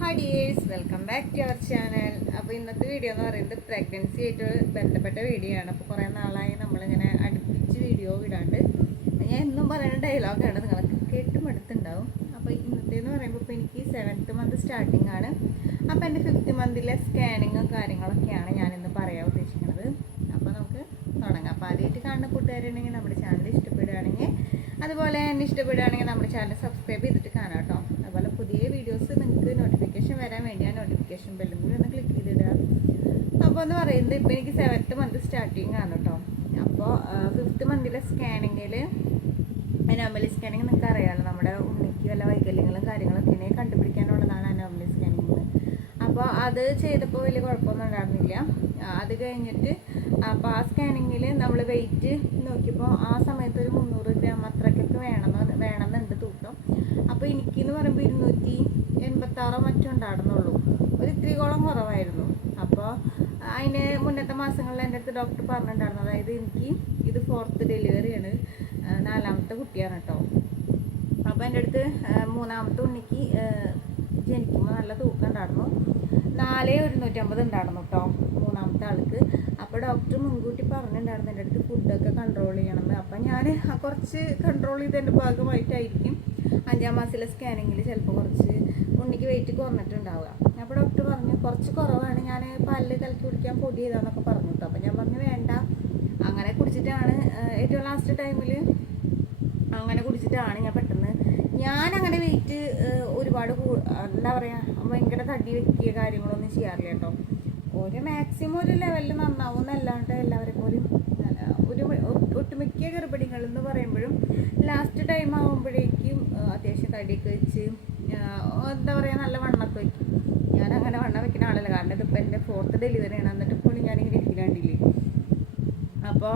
Hi dears welcome back to our channel അപ്പോൾ ഇന്നത്തെ video എന്ന് പറയുന്നത് പ്രഗ്നൻസി ആയിട്ട് ബന്ധപ്പെട്ട വീഡിയോ ആണ്. അപ്പോൾ കുറേ നാളായി നമ്മളിങ്ങനെ അടുപ്പിച്ച് വീഡിയോ ഇടാണ്ട്. ഞാൻ എന്നും പറയുന്ന ഡയലോഗാണ് നിങ്ങൾക്ക് കേട്ടും അടുത്തുണ്ടാവും അപ്പോൾ ഇന്നത്തെ എന്ന് പറയുമ്പോൾ ഇപ്പോൾ എനിക്ക് സെവൻത്ത് മന്ത് സ്റ്റാർട്ടിംഗ് ആണ്. അപ്പോൾ എന്റെ ഫിഫ്ത്ത് മന്തിലെ സ്കാനിങ്ങും കാര്യങ്ങളൊക്കെയാണ് ഞാനിന്ന് പറയാൻ ഉദ്ദേശിക്കുന്നത്. അപ്പോൾ നമുക്ക് തുടങ്ങാം. അപ്പോൾ ആദ്യമായിട്ട് കാണുന്ന കൂട്ടുകാരുണ്ടെങ്കിൽ നമ്മുടെ ചാനൽ ഇഷ്ടപ്പെടുകയാണെങ്കിൽ അതുപോലെ എന്നെ ഇഷ്ടപ്പെടുകയാണെങ്കിൽ നമ്മുടെ ചാനൽ സബ്സ്ക്രൈബ് ചെയ്തിട്ട് കാണാം കേട്ടോ അതുപോലെ പുതിയ വീഡിയോസ് നിങ്ങൾക്ക് നോട്ടിഫിക്കേഷൻ വരാൻ വേണ്ടി ആ നോട്ടിഫിക്കേഷൻ ബെല്ലും കൂടി ഒന്ന് ക്ലിക്ക് ചെയ്തിടുക അപ്പോൾ എന്ന് പറയുന്നത് ഇപ്പോൾ എനിക്ക് സെവൻത്ത് മന്ത് സ്റ്റാർട്ടിങ് ആണ് കേട്ടോ അപ്പോൾ ഫിഫ്ത്ത് മന്തിലെ സ്കാനിങ്ങിൽ അനോമലി സ്കാനിങ് നിങ്ങൾക്ക് അറിയാമല്ലോ നമ്മുടെ ഉണ്ണിക്ക് വല്ല വൈകല്യങ്ങളും കാര്യങ്ങളൊക്കെ കണ്ടുപിടിക്കാനുള്ളതാണ് അനോമലി സ്കാനിങ് അപ്പോൾ അത് ചെയ്തപ്പോൾ വലിയ കുഴപ്പമൊന്നും ഉണ്ടായിരുന്നില്ല. അത് കഴിഞ്ഞിട്ട് അപ്പോൾ ആ സ്കാനിങ്ങിൽ നമ്മൾ വെയിറ്റ് നോക്കിയപ്പോൾ ആ സമയത്ത് ഒരു മുന്നൂറ് ഗ്രാം അത്രയ്ക്കൊക്കെ വേണമെന്ന് വേണമെന്നുണ്ട് തൂക്കം അപ്പോൾ എനിക്കെന്ന് പറയുമ്പോൾ ഇരുന്നൂറ്റി എൺപത്താറോ മറ്റോ ഉണ്ടായിരുന്നുള്ളൂ. ഒരു ഇത്തിരികോളം കുറവായിരുന്നു. അപ്പോൾ അതിന് മുന്നത്തെ മാസങ്ങളിൽ എന്റെ അടുത്ത് ഡോക്ടർ പറഞ്ഞിട്ടുണ്ടായിരുന്നു. അതായത് എനിക്ക് ഇത് ഫോർത്ത് ഡെലിവറിയാണ് നാലാമത്തെ കുട്ടിയാണ് കേട്ടോ അപ്പോൾ എന്റെ അടുത്ത് മൂന്നാമത്തെ ഉണ്ണിക്ക് ജനിക്കുമ്പോൾ നല്ല തൂക്കം ഉണ്ടായിരുന്നു. നാല് ഒരുന്നൂറ്റമ്പത് ഉണ്ടായിരുന്നു കേട്ടോ മൂന്നാമത്തെ ആൾക്ക്. അപ്പോൾ ഡോക്ടർ മുൻകൂട്ടി പറഞ്ഞിട്ടുണ്ടായിരുന്നു എന്റെ അടുത്ത് ഫുഡൊക്കെ കൺട്രോൾ ചെയ്യണമെന്ന്. അപ്പം ഞാൻ കുറച്ച് കൺട്രോൾ ചെയ്തതിന്റെ ഭാഗമായിട്ടായിരിക്കും അഞ്ചാം മാസത്തിലെ സ്കാനിങ്ങിൽ ചിലപ്പോൾ കുറച്ച് ഉണ്ണിക്ക് വെയിറ്റ് കുറഞ്ഞിട്ടുണ്ടാവുക. കുറച്ച് കുറവാണ്. ഞാൻ പല്ല് കലക്കി കുടിക്കാൻ പൊടി ചെയ്താന്നൊക്കെ പറഞ്ഞു കേട്ടോ അപ്പം ഞാൻ പറഞ്ഞു വേണ്ട. അങ്ങനെ കുടിച്ചിട്ടാണ് ഏറ്റവും ലാസ്റ്റ് ടൈമിൽ അങ്ങനെ കുടിച്ചിട്ടാണ് ഞാൻ പെട്ടെന്ന്. ഞാൻ അങ്ങനെ വെയിറ്റ് ഒരുപാട് എന്താ പറയുക ഭയങ്കര തടി വെക്കിയ കാര്യങ്ങളൊന്നും ചെയ്യാറില്ല കേട്ടോ ഒരു മാക്സിമം ഒരു ലെവലിൽ നന്നാവും എന്നല്ലാണ്ട് എല്ലാവരെ പോലും ഒരു ഒട്ടുമിക്ക ഗർഭിണികൾ എന്ന് പറയുമ്പോഴും ലാസ്റ്റ് ടൈം ആകുമ്പോഴേക്കും അത്യാവശ്യം തടിയൊക്കെ വെച്ച് എന്താ പറയുക നല്ല വണ്ണൊക്കെ വയ്ക്കും ഞാൻ അങ്ങനെ വണ്ണം വെക്കുന്ന ആളല്ല കാരണം ഇതിപ്പോൾ എന്റെ ഫോർത്ത് ഡെലിവറിയാണ് എന്നിട്ട് ഇപ്പോഴും ഞാനിങ്ങനെ ഇരിക്കുന്നുണ്ടില്ലേ അപ്പോൾ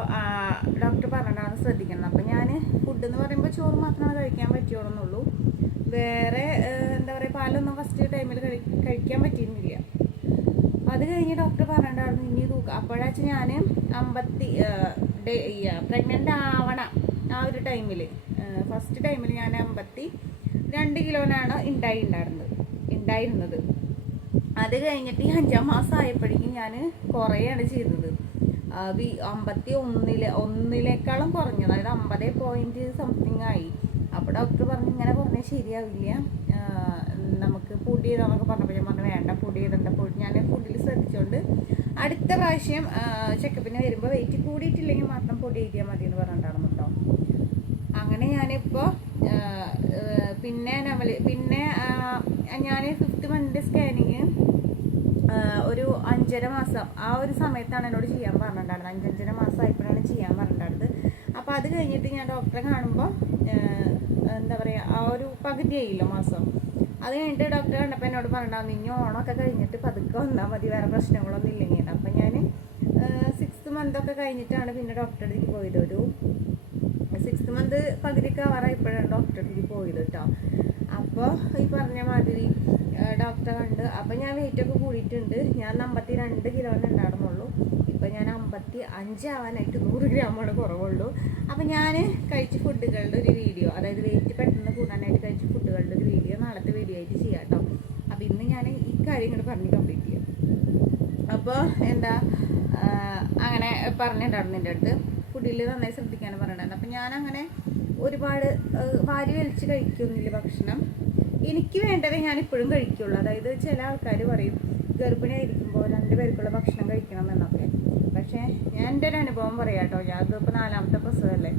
ഡോക്ടർ പറഞ്ഞിട്ടാണ് ശ്രദ്ധിക്കണം. അപ്പോൾ ഞാൻ ഫുഡ് എന്ന് പറയുമ്പോൾ ചോറ് മാത്രമാണ് കഴിക്കാൻ പറ്റുള്ളൂ വേറെ എന്താ പറയുക പാലൊന്നും ഫസ്റ്റ് ടൈമിൽ കഴിക്കാൻ പറ്റിയിരുന്നില്ല. അത് കഴിഞ്ഞ് ഡോക്ടർ പറഞ്ഞിട്ടുണ്ടായിരുന്നു ഇനി തൂക്കം അപ്പോഴാച്ച് ഞാൻ അമ്പത്തി പ്രഗ്നന്റ് ആവണ. ആ ഒരു ടൈമിൽ ഫസ്റ്റ് ടൈമിൽ ഞാൻ അമ്പത്തി രണ്ട് കിലോനാണ് ഉണ്ടായി ഉണ്ടായിരുന്നത് ഉണ്ടായിരുന്നത് അത് കഴിഞ്ഞിട്ട് ഈ അഞ്ചാം മാസം ആയപ്പോഴേക്കും ഞാൻ കുറേയാണ് ചെയ്തത്. അമ്പത്തി ഒന്നിലെ ഒന്നിലേക്കാളും കുറഞ്ഞു അതായത് അമ്പത് പോയിന്റ് സംതിങ് ആയി. അപ്പോൾ ഡോക്ടർ പറഞ്ഞു ഇങ്ങനെ കുറഞ്ഞാൽ ശരിയാവില്ല. നമുക്ക് പൊടി ചെയ്താന്നൊക്കെ പറഞ്ഞപ്പോൾ ഞാൻ പറഞ്ഞു വേണ്ട പൊടി ചെയ്തണ്ട പൊടി ഞാൻ ഫുഡിൽ ശ്രദ്ധിച്ചുകൊണ്ട് അടുത്ത പ്രാവശ്യം ചെക്കപ്പിന് വരുമ്പോൾ വെയിറ്റ് കൂടിയിട്ടില്ലെങ്കിൽ മാത്രം പൊടി ചെയ്താൽ മതി എന്ന് പറഞ്ഞിട്ടാണെന്നുണ്ടോ? അങ്ങനെ ഞാനിപ്പോൾ പിന്നെ നമ്മൾ പിന്നെ ഞാൻ ഫിഫ്ത്ത് മന്ത് സ്കാനിങ് അഞ്ചര മാസം ആ ഒരു സമയത്താണ് എന്നോട് ചെയ്യാൻ പറഞ്ഞിട്ടുണ്ടായിരുന്നത്. അഞ്ചഞ്ചര മാസം ആയപ്പോഴാണ് ചെയ്യാൻ പറഞ്ഞിട്ടുണ്ടായിരുന്നത്. അപ്പോൾ അത് കഴിഞ്ഞിട്ട് ഞാൻ ഡോക്ടറെ കാണുമ്പോൾ എന്താ പറയുക ആ ഒരു പകുതി ആയില്ല മാസം. അത് കഴിഞ്ഞിട്ട് ഡോക്ടറെ കണ്ടപ്പോൾ എന്നോട് പറഞ്ഞിട്ടുണ്ടായിരുന്നു ഇനി ഓണമൊക്കെ കഴിഞ്ഞിട്ട് പതുക്കെ വന്നാൽ മതി വേറെ പ്രശ്നങ്ങളൊന്നും ഇല്ലെങ്കിൽ അപ്പം ഞാൻ സിക്സ് മന്തൊക്കെ കഴിഞ്ഞിട്ടാണ് പിന്നെ ഡോക്ടറെ അടുത്തേക്ക് പോയത്. ഒരു സിക്സ് മന്ത് പകുതിയൊക്കെ ആവാറായപ്പോഴാണ് ഡോക്ടറെ അടുത്തേക്ക് പോയത് കേട്ടോ അപ്പോൾ ഈ പറഞ്ഞ മാതിരി ഡോക്ടറെ കണ്ട്. അപ്പോൾ ഞാൻ വെയിറ്റ് ഒക്കെ കൂടിയിട്ടുണ്ട്. ഞാൻ അമ്പത്തി രണ്ട് കിലോനെ ഉണ്ടായിരുന്നുള്ളൂ. ഇപ്പോൾ ഞാൻ അമ്പത്തി അഞ്ച് ആവാനായിട്ട് നൂറ് ഗ്രാമാണ് കുറവുള്ളൂ. അപ്പോൾ ഞാൻ കഴിച്ച ഫുഡുകളുടെ ഒരു വീഡിയോ അതായത് വെയിറ്റ് പെട്ടെന്ന് കൂടാനായിട്ട് കഴിച്ച ഫുഡുകളുടെ ഒരു വീഡിയോ നാളത്തെ വീഡിയോ ആയിട്ട് ചെയ്യാം കേട്ടോ അപ്പോൾ ഇന്ന് ഞാൻ ഈ കാര്യം ഇങ്ങോട്ട് പറഞ്ഞ് കംപ്ലീറ്റ് ചെയ്യാം. അപ്പോൾ എന്താ അങ്ങനെ പറഞ്ഞിട്ടുണ്ടായിരുന്നു എന്റെ അടുത്ത്. ഫുഡിൽ നന്നായി ശ്രദ്ധിക്കാൻ പറഞ്ഞിട്ടുണ്ടായിരുന്നു അപ്പോൾ ഞാനങ്ങനെ ഒരുപാട് വാരി വലിച്ച് കഴിക്കുന്നില്ല ഭക്ഷണം. എനിക്ക് വേണ്ടത് ഞാൻ ഇപ്പോഴും കഴിക്കുള്ളൂ. അതായത് ചില ആൾക്കാർ പറയും ഗർഭിണിയായിരിക്കുമ്പോൾ രണ്ട് പേർക്കുള്ള ഭക്ഷണം കഴിക്കണം എന്നൊക്കെ. പക്ഷേ ഞാൻ എന്റെ ഒരു അനുഭവം പറയാം കേട്ടോ. ഞാൻ ഇപ്പോൾ നാലാമത്തെ പ്രസവമല്ലേ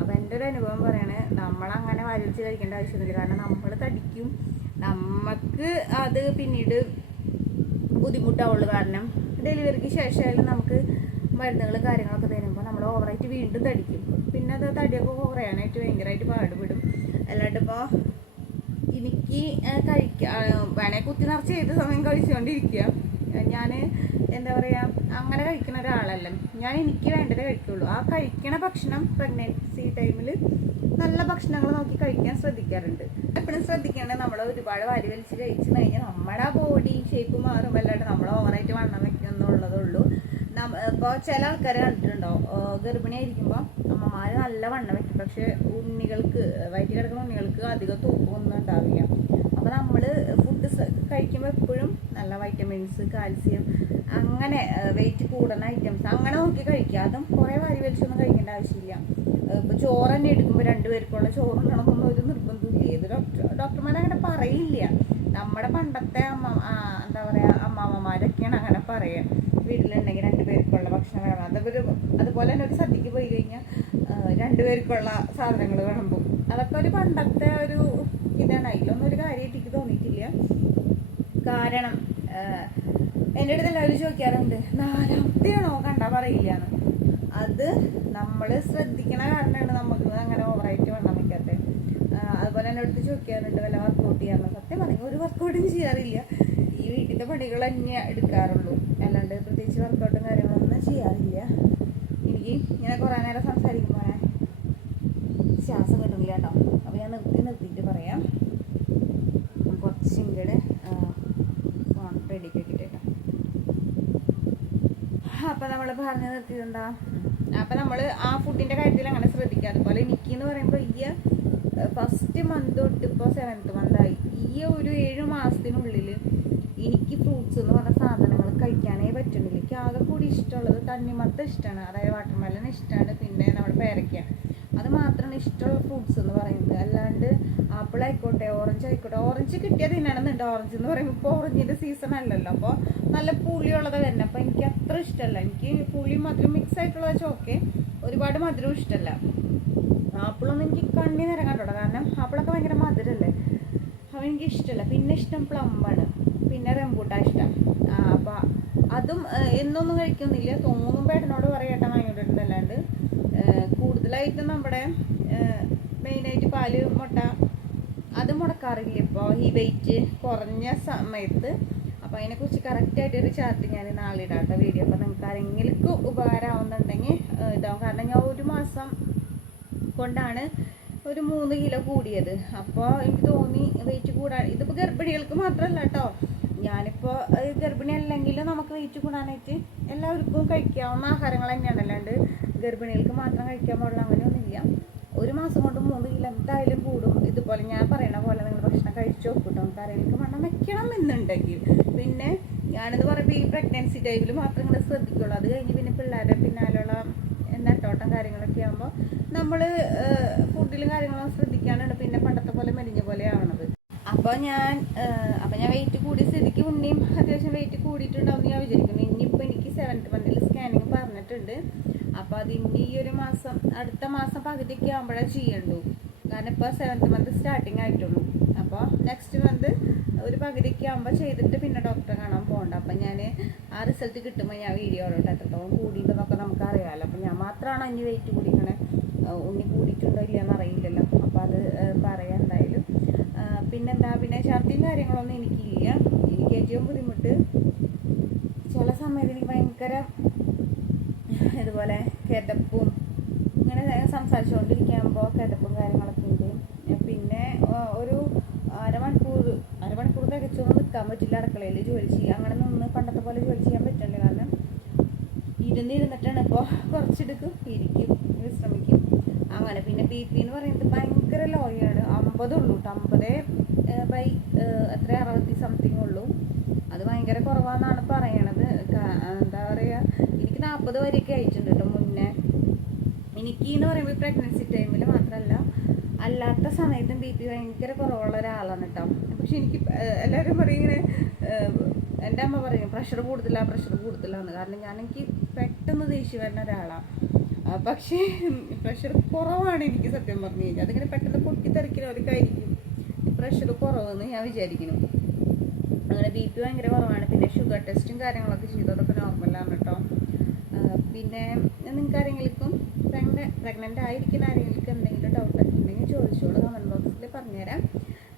അപ്പോൾ എന്റെ ഒരു അനുഭവം പറയണേ നമ്മളങ്ങനെ വാരി വലിച്ച് കഴിക്കേണ്ട ആവശ്യമൊന്നുമില്ല. കാരണം നമ്മൾ തടിക്കും. നമുക്ക് അത് പിന്നീട് ബുദ്ധിമുട്ടാവുള്ളൂ. കാരണം ഡെലിവറിക്ക് ശേഷമായാലും നമുക്ക് മരുന്നുകളും കാര്യങ്ങളൊക്കെ തരുമ്പോൾ നമ്മൾ ഓവറായിട്ട് വീണ്ടും തടിക്കും. പിന്നെ അത് തടിയൊക്കെ കുറയാനായിട്ട് ഭയങ്കരമായിട്ട് പാടുപെടും. അല്ലാണ്ട് ഇപ്പോൾ എനിക്ക് കഴിക്കാൻ വേണേ കുത്തി നിറച്ച് ഏത് സമയം കഴിച്ചുകൊണ്ടിരിക്കുക ഞാൻ എന്താ പറയുക അങ്ങനെ കഴിക്കുന്ന ഒരാളല്ല. ഞാൻ എനിക്ക് വേണ്ടത് കഴിക്കുള്ളൂ. ആ കഴിക്കണ ഭക്ഷണം പ്രഗ്നൻസി ടൈമിൽ നല്ല ഭക്ഷണങ്ങൾ നോക്കി കഴിക്കാൻ ശ്രദ്ധിക്കാറുണ്ട്. എപ്പോഴും ശ്രദ്ധിക്കേണ്ടത് നമ്മൾ ഒരുപാട് വാരി വലിച്ച് കഴിച്ചു കഴിഞ്ഞാൽ നമ്മുടെ ബോഡി ഷേപ്പ് മാറും. അല്ലാണ്ട് നമ്മൾ ഓവറായിട്ട് വണ്ണം വെക്കുന്നുള്ളതുള്ളൂ ഇപ്പോൾ ചില ആൾക്കാർ കണ്ടിട്ടുണ്ടോ ഗർഭിണിയായിരിക്കുമ്പോൾ അമ്മമാർ നല്ല വണ്ണം വെക്കും. പക്ഷെ ഉണ്ണികൾക്ക് വയറ്റി കിടക്കുന്ന ഉണ്ണികൾക്ക് അധികം തൂക്കമൊന്നും ഉണ്ടാവില്ല. അപ്പോൾ നമ്മൾ ഫുഡ് കഴിക്കുമ്പോൾ വൈറ്റമിൻസ് കാൽസ്യം അങ്ങനെ വെയിറ്റ് കൂടുന്ന ഐറ്റംസ് അങ്ങനെ നോക്കി കഴിക്കുക. അതും കുറേ വാരി വലിച്ചൊന്നും കഴിക്കേണ്ട ആവശ്യമില്ല. ഇപ്പോൾ ചോറ് തന്നെ എടുക്കുമ്പോൾ രണ്ടുപേർക്കുള്ള ചോറ് ഉണ്ടണമെന്നൊന്നും ഒരു നിർബന്ധമില്ല ഏത് ഡോക്ടർ ഡോക്ടർമാർ അങ്ങനെ പറയില്ല. നമ്മുടെ പണ്ടത്തെ അമ്മ എന്താ പറയുക അമ്മാമ്മമാരൊക്കെയാണ് അങ്ങനെ പറയുക അതൊരു അതുപോലെ തന്നെ ഒരു സദ്യക്ക് പോയി കഴിഞ്ഞാൽ രണ്ടുപേർക്കുള്ള സാധനങ്ങൾ വിളമ്പും. അതൊക്കെ ഒരു പണ്ടത്തെ ഒരു ഇതാണ്. അതിലൊന്നും ഒരു കാര്യമായിട്ട് എനിക്ക് തോന്നിയിട്ടില്ല. കാരണം എന്റെ അടുത്ത് എല്ലാവരും ചോദിക്കാറുണ്ട് നാലാമത്തെയാണോ കണ്ടാ പറയില്ല അത് നമ്മൾ ശ്രദ്ധിക്കണ കാരണമാണ് നമുക്ക് അങ്ങനെ ഓവറായിട്ട് വേണം വയ്ക്കാത്തത് അതുപോലെ എന്റെ അടുത്ത് ചോദിക്കാറുണ്ട് വല്ല വർക്കൗട്ട് ചെയ്യാറുണ്ട്? സത്യം പറഞ്ഞാൽ ഒരു വർക്കൗട്ടും ചെയ്യാറില്ല. ഈ വീട്ടിലത്തെ പണികൾ തന്നെ എടുക്കാറുള്ളൂ. അല്ലാണ്ട് പ്രത്യേകിച്ച് വർക്കൗട്ടും കാര്യങ്ങളൊന്നും ചെയ്യാറില്ല എനിക്ക് ഇങ്ങനെ കുറേ നേരം സംസാരിക്കുമ്പോൾ ശ്വാസം കിട്ടുന്നില്ല കേട്ടോ. അപ്പോൾ ഞാൻ നിർത്തി നിർത്തിയിട്ട് പറയാം. കുറച്ച് കൂടെ ഫോൺ റെഡിക്ക് വെക്കിട്ടോ അപ്പം നമ്മൾ പറഞ്ഞു നിർത്തിയതെന്താ? അപ്പം നമ്മൾ ആ ഫുഡിന്റെ കാര്യത്തിൽ അങ്ങനെ ശ്രദ്ധിക്കുക. അതുപോലെ എനിക്ക് എന്ന് പറയുമ്പോൾ ഈ ഫസ്റ്റ് മന്ത് തൊട്ട് ഇപ്പോൾ സെവൻത്ത് മന്തായി ഈ ഒരു ഏഴ് മാസത്തിനുള്ളിൽ എനിക്ക് ഫ്രൂട്ട്സ് എന്ന് പറഞ്ഞ സാധനങ്ങൾ കഴിക്കാനേ പറ്റുന്നില്ല. എനിക്ക് ആകെ കൂടി ഇഷ്ടമുള്ളത് തണ്ണിമത്ത ഇഷ്ടമാണ് അതായത് വാട്ടർമെലൻ ഇഷ്ടമാണ് പിന്നെ നമ്മുടെ പേരയ്ക്ക അത് മാത്രമാണ് ഇഷ്ടമുള്ള ഫ്രൂട്ട്സ് എന്ന് പറയുന്നത്. അല്ലാണ്ട് ആപ്പിൾ ആയിക്കോട്ടെ ഓറഞ്ച് ആയിക്കോട്ടെ ഓറഞ്ച് കിട്ടിയാൽ തിന്നണമെന്നുണ്ട്. ഓറഞ്ച് എന്ന് പറയുമ്പോൾ ഇപ്പോൾ ഓറഞ്ചിന്റെ സീസൺ അല്ലല്ലോ. അപ്പോൾ നല്ല പുളിയുള്ളത് തന്നെ. അപ്പോൾ എനിക്ക് അത്ര ഇഷ്ടമല്ല. എനിക്ക് പുളി മധുരം മിക്സ് ആയിട്ടുള്ളത് വെച്ചാൽ ഓക്കെ ഒരുപാട് മധുരവും ഇഷ്ടമല്ല. ആപ്പിളൊന്നും എനിക്ക് കണ്ണി നിറം കാരണം ആപ്പിളൊക്കെ ഭയങ്കര മധുരമല്ലേ അപ്പോൾ എനിക്ക് ഇഷ്ടമല്ല. പിന്നെ ഇഷ്ടം പ്ലമ്പാണ് പിന്നെ റംബൂട്ടാൻ ഇഷ്ടം. അപ്പം അതും എന്നൊന്നും കഴിക്കുന്നില്ല. തോന്നുമ്പോൾ ഏട്ടനോട് പറയട്ടെ വാങ്ങിക്കൊണ്ടിരുന്നല്ലാണ്ട് കൂടുതലായിട്ടും നമ്മുടെ മെയിനായിട്ട് പാൽ മുട്ട അത് മുടക്കാറില്ല. ഇപ്പോൾ ഈ വെയിറ്റ് കുറഞ്ഞ സമയത്ത് അപ്പോൾ അതിനെക്കുറിച്ച് കറക്റ്റായിട്ട് ഒരു ചാർട്ട് ഞാൻ നാളെ ഇടാത്ത വീഡിയോ. അപ്പോൾ നിങ്ങൾക്ക് ആരെങ്കിലും ഉപകാരമാവുന്നുണ്ടെങ്കിൽ ഇതാവും. കാരണം ഞാൻ ഒരു മാസം കൊണ്ടാണ് ഒരു മൂന്ന് കിലോ കൂടിയത്. അപ്പോൾ എനിക്ക് തോന്നി വെയിറ്റ് കൂടാൻ ഇതിപ്പോൾ ഗർഭിണികൾക്ക് മാത്രമല്ല കേട്ടോ ഞാനിപ്പോൾ ഗർഭിണി അല്ലെങ്കിൽ നമുക്ക് വെയിറ്റ് കൂടാനായിട്ട് എല്ലാവർക്കും കഴിക്കാവുന്ന ആഹാരങ്ങൾ തന്നെയാണ് അല്ലാണ്ട് ഗർഭിണികൾക്ക് മാത്രം കഴിക്കാൻ പാടില്ല അങ്ങനെയൊന്നുമില്ല ഒരു മാസം കൊണ്ട് മൂന്ന് കിലോ എന്തായാലും കൂടും. ഇതുപോലെ ഞാൻ പറയണ പോലെ നിങ്ങൾ ഭക്ഷണം കഴിച്ചു നോക്കൂട്ടോ. കാരണം എനിക്ക് വണ്ണം വെക്കണം എന്നുണ്ടെങ്കിൽ. പിന്നെ ഞാനെന്ന് പറയുമ്പോൾ ഈ പ്രഗ്നൻസി ടൈമിൽ മാത്രം നിങ്ങൾ ശ്രദ്ധിക്കുള്ളൂ. അത് കഴിഞ്ഞ് പിന്നെ പിള്ളേരെ പിന്നാലുള്ള നെട്ടോട്ടം കാര്യങ്ങളൊക്കെ ആകുമ്പോൾ നമ്മൾ ഫുഡിലും കാര്യങ്ങളും ശ്രദ്ധിക്കാനാണ്. പിന്നെ പണ്ടത്തെ പോലെ മെലിഞ്ഞ പോലെ ആവണത് അപ്പോൾ ഞാൻ അപ്പോൾ ഞാൻ വെയിറ്റ് കൂടിയ സ്ഥിതിക്ക് ഉണ്ണിയും അത്യാവശ്യം വെയിറ്റ് കൂടിയിട്ടുണ്ടാവും ഞാൻ വിചാരിക്കുന്നു. ഇനിയിപ്പോൾ എനിക്ക് സെവൻത്ത് മന്തിൽ സ്കാനിങ് പറഞ്ഞിട്ടുണ്ട്. അപ്പോൾ അത് ഇനി ഈ ഒരു മാസം അടുത്ത മാസം പകുതിയൊക്കെ ആകുമ്പോഴേ ചെയ്യണ്ടു. കാരണം ഇപ്പോൾ സെവൻത്ത് മന്ത് സ്റ്റാർട്ടിങ് ആയിട്ടുള്ളൂ. അപ്പോൾ നെക്സ്റ്റ് മന്ത് ഒരു പകുതിയൊക്കെ ആകുമ്പോൾ ചെയ്തിട്ട് പിന്നെ ഡോക്ടറെ കാണാൻ പോകണ്ട. അപ്പം ഞാൻ ആ റിസൾട്ട് കിട്ടുമ്പോൾ ഞാൻ വീഡിയോ ഇടട്ടെ. എത്രത്തോളം കൂടിയിട്ടുണ്ടെന്നൊക്കെ നമുക്ക് അറിയാമല്ലോ അപ്പം ഞാൻ മാത്രമാണ് ഇനി വെയിറ്റ് കൂടിക്കണേ? ഉണ്ണി കൂടിയിട്ടുണ്ടോ ഇല്ലയെന്ന് അറിയില്ലല്ലോ. അപ്പോൾ അത് പറയാം എന്തായാലും. പിന്നെന്താ? പിന്നെ ഛർദിയും കാര്യങ്ങളൊന്നും എനിക്കില്ല. എനിക്ക് ഏറ്റവും ബുദ്ധിമുട്ട് ചില സമയത്ത് എനിക്ക് ഭയങ്കര ഇതുപോലെ കിതപ്പും ഇങ്ങനെ സംസാരിച്ചുകൊണ്ടിരിക്കുമ്പോൾ കിതപ്പും കാര്യങ്ങളൊക്കെ ഉണ്ട്. പിന്നെ ഒരു നിൽക്കാൻ പറ്റില്ല അടുക്കളയിൽ ജോലി ചെയ്യുക അങ്ങനെ നിന്ന് പണ്ടത്തെ പോലെ ജോലി ചെയ്യാൻ പറ്റില്ല. കാരണം ഇരുന്ന് ഇരുന്നിട്ടാണ് ഇപ്പോൾ കുറച്ചെടുക്കും ഇരിക്കും വിശ്രമിക്കും. അങ്ങനെ പിന്നെ ബി പി എന്ന് പറയുന്നത് ഭയങ്കര ലോയാണ് അമ്പതുള്ളൂ കേട്ടോ അമ്പത് ബൈ എത്ര? അറുപത്തി സംതിങ് ഉള്ളൂ. അത് ഭയങ്കര കുറവാന്നാണ് പറയണത്. എന്താ പറയുക എനിക്ക് നാൽപ്പത് വരെയൊക്കെ ആയിട്ടുണ്ട് കേട്ടോ മുന്നേ. എനിക്ക് എന്ന് പറയുമ്പോൾ പ്രഗ്നൻസി ടൈമിൽ മാത്രമല്ല അല്ലാത്ത സമയത്തും ബി പി ഭയങ്കര കുറവുള്ള ഒരാളാണ് കേട്ടോ പക്ഷെ എനിക്ക് എല്ലാവരും പറയും ഇങ്ങനെ എന്റെ അമ്മ പറയും പ്രഷർ കൂടുതലാ പ്രഷർ കൂടുതലാന്ന്. കാരണം ഞാൻ എനിക്ക് പെട്ടെന്ന് ദേഷ്യം വരുന്ന ഒരാളാണ് പക്ഷേ പ്രഷർ കുറവാണ് എനിക്ക് സത്യം പറഞ്ഞു കഴിഞ്ഞാൽ. അതിങ്ങനെ പെട്ടെന്ന് പൊട്ടിത്തെറിക്കുന്നവർക്കായിരിക്കും പ്രഷർ കുറവെന്ന് ഞാൻ വിചാരിക്കുന്നു. അങ്ങനെ ബി പി ഭയങ്കര കുറവാണ്. പിന്നെ ഷുഗർ ടെസ്റ്റും കാര്യങ്ങളൊക്കെ ചെയ്തു അതൊക്കെ നോർമലാണ് കേട്ടോ പിന്നെ നിങ്ങൾക്ക് ആരെങ്കിലും പ്രഗ്നന്റ് ആയിരിക്കുന്ന ആരെങ്കിലും എന്തെങ്കിലും ഡൗട്ട് ചോദിച്ചോളൂ കമന്റ് ബോക്സിൽ പറഞ്ഞുതരാം.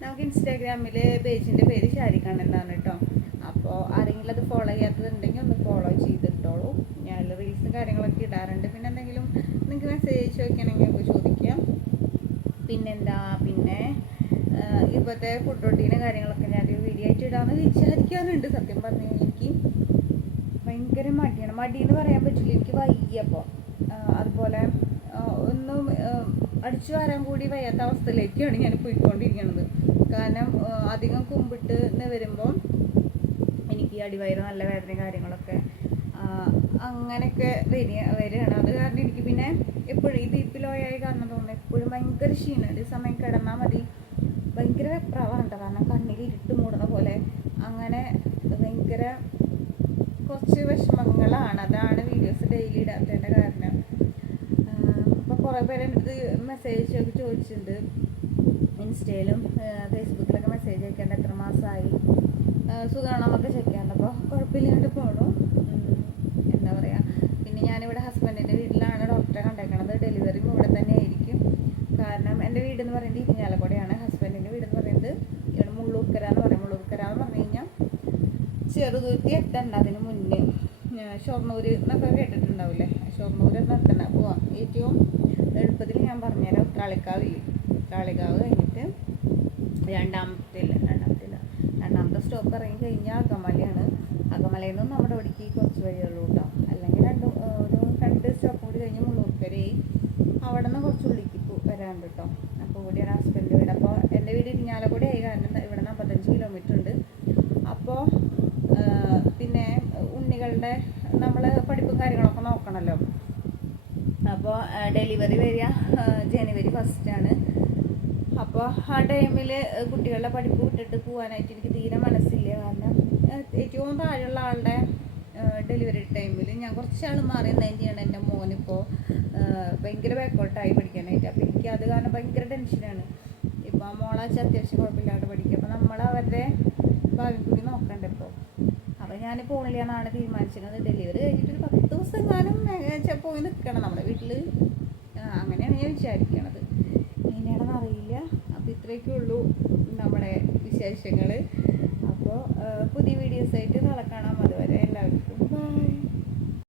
നമുക്ക് ഇൻസ്റ്റാഗ്രാമിൽ പേജിന്റെ പേര് ഷാരിഖാൻ എന്നാണ് കേട്ടോ. അപ്പോൾ ആരെങ്കിലും അത് ഫോളോ ചെയ്യാത്തതുണ്ടെങ്കിൽ ഒന്ന് ഫോളോ ചെയ്തിട്ടോളൂ. ഞാൻ റീൽസും കാര്യങ്ങളൊക്കെ ഇടാറുണ്ട്. പിന്നെ എന്തെങ്കിലും നിങ്ങൾക്ക് മെസ്സേജ് അയച്ചു വയ്ക്കണമെങ്കിൽ നമുക്ക് ചോദിക്കാം. പിന്നെന്താ? പിന്നെ ഇപ്പോഴത്തെ ഫുഡ് റൊട്ടീനും കാര്യങ്ങളൊക്കെ ഞാൻ വീഡിയോ ആയിട്ട് ഇടാമെന്ന് വിചാരിക്കാറുണ്ട് സത്യം പറഞ്ഞു എനിക്ക് ഭയങ്കര മടിയാണ്. മടിയെന്ന് പറയാൻ പറ്റില്ല. എനിക്ക് വയ്യപ്പോൾ അതുപോലെ അടിച്ചു വരാൻ കൂടി വയ്യാത്ത അവസ്ഥയിലേക്കാണ് ഞാൻ പോയിക്കൊണ്ടിരിക്കുന്നത് കാരണം അധികം കുമ്പിട്ട് വരുമ്പോൾ എനിക്ക് അടിവയറ് നല്ല വേദന കാര്യങ്ങളൊക്കെ അങ്ങനെയൊക്കെ വരിക വരികയാണ്. അത് കാരണം എനിക്ക് പിന്നെ എപ്പോഴും ഈ ബി പി ലോ ആയി കാരണം തോന്നുന്നു. എപ്പോഴും ഭയങ്കര ക്ഷീണം. ഒരു സമയം കിടന്നാൽ മതി. ഭയങ്കര പ്രവണത കാരണം കണ്ണിൽ ഇരുട്ട് മൂടുന്ന പോലെ. അങ്ങനെ അപ്പോൾ കുറേ പേര് എന്റെ അടുത്ത് മെസ്സേജ് ഒക്കെ ചോദിച്ചിട്ടുണ്ട്. ഇൻസ്റ്റയിലും ഫേസ്ബുക്കിലൊക്കെ മെസ്സേജ് അയക്കേണ്ട എത്ര മാസമായി സുഖമാണോന്നൊക്കെ ചെക്ക് ചെയ്യാൻ അപ്പോൾ കുഴപ്പമില്ലാണ്ട് പോണു. എന്താ പറയുക പിന്നെ ഞാനിവിടെ ഹസ്ബൻഡിന്റെ വീട്ടിലാണ് ഡോക്ടറെ കണ്ടേക്കണത്. ഡെലിവറിയും ഇവിടെ തന്നെ ആയിരിക്കും. കാരണം എന്റെ വീട് എന്ന് പറയുന്നത് ഇരിഞ്ഞാലക്കുടയാണ് ഹസ്ബൻഡിന്റെ വീട് എന്ന് പറയുന്നത് ഇവിടെ മുള്ളൂർക്കര എന്ന് പറയും. മുള്ളൂർക്കര എന്ന് പറഞ്ഞു കഴിഞ്ഞാൽ ചെറുതുരുത്തി എത്തണ്ട അതിന് മുന്നേ. ഷൊർണൂർ എന്നൊക്കെ കേട്ടിട്ടുണ്ടാവില്ലേ? ഷൊർണൂർ നിർത്തണ്ട പോവാം. ഏറ്റവും എളുപ്പത്തിൽ ഞാൻ പറഞ്ഞുതരാം. ഉത്രാളിക്കാവിൽ ഉത്രാളിക്കാവ് കഴിഞ്ഞിട്ട് രണ്ടാമത്തെ രണ്ടാമത്തെ രണ്ടാമത്തെ സ്റ്റോപ്പ് ഇറങ്ങി കഴിഞ്ഞാൽ അകമലയാണ്. അകമലയിൽ നിന്നും നമ്മുടെ ഇവിടേക്ക് കുറച്ച് വഴിയുള്ളൂ കേട്ടോ അല്ലെങ്കിൽ രണ്ട് ഒരു രണ്ട് സ്റ്റോപ്പ് കൂടി കഴിഞ്ഞ് മുള്ളൂർക്കരയായി അവിടെ നിന്ന് കുറച്ച് ഉള്ളിലേക്ക് പോ- വരാനുണ്ട് കേട്ടോ അപ്പോൾ ഇവിടെയാണ് ഹസ്ബൻഡ് വീട്. അപ്പോൾ എന്റെ വീട് ഇരിഞ്ഞാലക്കുടി ആയി കാരണം ഇവിടെ നിന്ന് അമ്പത്തഞ്ച് കിലോമീറ്റർ ഉണ്ട്. അപ്പോൾ പിന്നെ ഉണ്ണികളുടെ നമ്മൾ പഠിപ്പും കാര്യങ്ങളൊക്കെ നോക്കണമല്ലോ അപ്പോൾ ഡെലിവറി വരിക ജനുവരി ഫസ്റ്റാണ് അപ്പോൾ ആ ടൈമിൽ കുട്ടികളുടെ പഠിപ്പ് വിട്ടിട്ട് പോകാനായിട്ട് എനിക്ക് തീരെ മനസ്സില്ല. കാരണം ഏറ്റവും താഴെയുള്ള ആളുടെ ഡെലിവറി ടൈമിൽ ഞാൻ കുറച്ച് ആൾ മാറി തന്നെയാണ് എന്റെ മോനിപ്പോൾ ഭയങ്കര ബാക്കോട്ടായി പഠിക്കാനായിട്ട്. അപ്പോൾ എനിക്ക് അത് കാരണം ഭയങ്കര ടെൻഷനാണ് ഇപ്പോൾ ആ മോളാച്ച അത്യാവശ്യം കുഴപ്പമില്ലാണ്ട് പഠിക്കുക അപ്പോൾ നമ്മൾ അവരുടെ ഭാവി കൂടി നോക്കണ്ട ഇപ്പോൾ പോണില്ല എന്നാണ് തീരുമാനിച്ചിരുന്നത്. ഡെലിവറി കഴിഞ്ഞിട്ട് ഒരു പത്ത് ദിവസം കാലം പോയി നിൽക്കണം നമ്മുടെ വീട്ടിൽ അങ്ങനെയാണ് ഞാൻ വിചാരിക്കണത്. എങ്ങനെയാണെന്ന് അറിയില്ല. അപ്പോൾ ഇത്രയൊക്കെ ഉള്ളൂ നമ്മുടെ വിശേഷങ്ങൾ